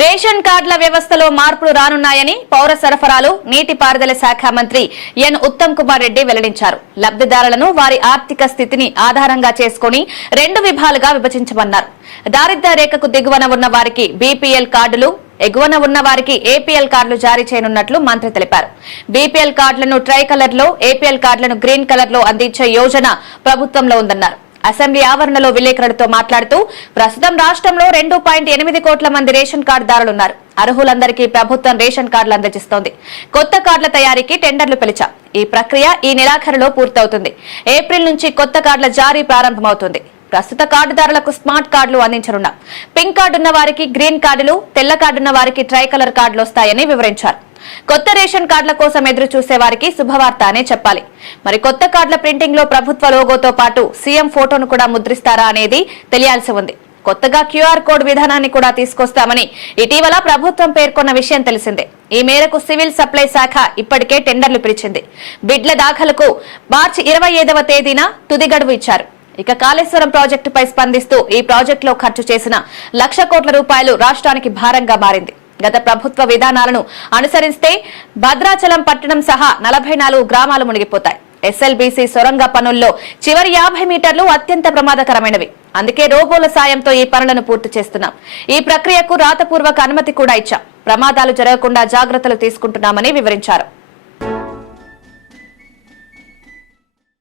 Ration కార్డుల వ్యవస్థలో మార్పులు రానున్నాయని పౌర సరఫరాలు నీటిపారుదల శాఖ మంత్రి ఎన్ ఉత్తమ్ కుమార్ రెడ్డి వెల్లడించారు. లబ్దిదారులను వారి ఆర్థిక స్థితిని ఆధారంగా చేసుకుని 2 విభాలుగా విభజించమన్నారు. దారిద్ర్య రేఖకు దిగువన ఉన్న వారికి బీపీఎల్ కార్డులు, ఎగువన ఉన్న వారికి ఏపీఎల్ కార్డులు జారీ చేయనున్నట్లు మంత్రి తెలిపారు. బీపీఎల్ కార్డులను ట్రై కలర్ లో, ఏపీఎల్ కార్డులను గ్రీన్ కలర్ లో అందించే యోజన ప్రభుత్వంలో ఉందన్నారు. అసెంబ్లీ ఆవరణలో విలేకరులతో మాట్లాడుతూ ప్రస్తుతం రాష్ట్రంలో 2.8 కోట్ల మంది రేషన్ కార్డుదారులున్నారు. అర్హులందరికీ ప్రభుత్వం రేషన్ కార్డులు అందజేస్తోంది. కొత్త కార్డుల తయారీకి టెండర్లు పిలిచాం. ఈ ప్రక్రియ ఈ నెలాఖరులో పూర్తవుతుంది. ఏప్రిల్ నుంచి కొత్త కార్డుల జారీ ప్రారంభమవుతుంది. ప్రస్తుత కార్డుదారులకు స్మార్ట్ కార్డులు అందించనున్నాం. పింక్ కార్డున్న వారికి గ్రీన్ కార్డులు, తెల్ల కార్డున్న వారికి ట్రై కలర్ కార్డులు వస్తాయని వివరించారు. కొత్త రేషన్ కార్డుల కోసం ఎదురు చూసే వారికి శుభవార్త అనే చెప్పాలి. మరి కొత్త కార్డుల ప్రింటింగ్ లో ప్రభుత్వ లోగోతో పాటు సీఎం ఫోటోను కూడా ముద్రిస్తారా అనేది తెలియాల్సి ఉంది. కొత్తగా క్యూఆర్ కోడ్ విధానాన్ని కూడా తీసుకొస్తామని ఇటీవల ప్రభుత్వం పేర్కొన్న విషయం తెలిసిందే. ఈ మేరకు సివిల్ సప్లై శాఖ ఇప్పటికే టెండర్లు పిలిచింది. బిడ్ల దాఖలకు మార్చి 25వ తేదీన తుది గడువు ఇచ్చారు. ఇక కాళేశ్వరం ప్రాజెక్టుపై స్పందిస్తూ ఈ ప్రాజెక్టులో ఖర్చు చేసిన 1,00,000 కోట్ల రూపాయలు రాష్ట్రానికి భారంగా మారింది. గత ప్రభుత్వ విధానాలను అనుసరిస్తే భద్రాచలం పట్టణం సహా 44 గ్రామాలు మునిగిపోతాయి. ఎస్ఎల్బీసీ సొరంగ పనుల్లో చివరి 50 మీటర్లు అత్యంత ప్రమాదకరమైనవి. అందుకే రోబోల సాయంతో ఈ పనులను పూర్తి చేస్తున్నాం. ఈ ప్రక్రియకు రాతపూర్వక అనుమతి కూడా ఇచ్చాం. ప్రమాదాలు జరగకుండా జాగ్రత్తలు తీసుకుంటున్నామని వివరించారు.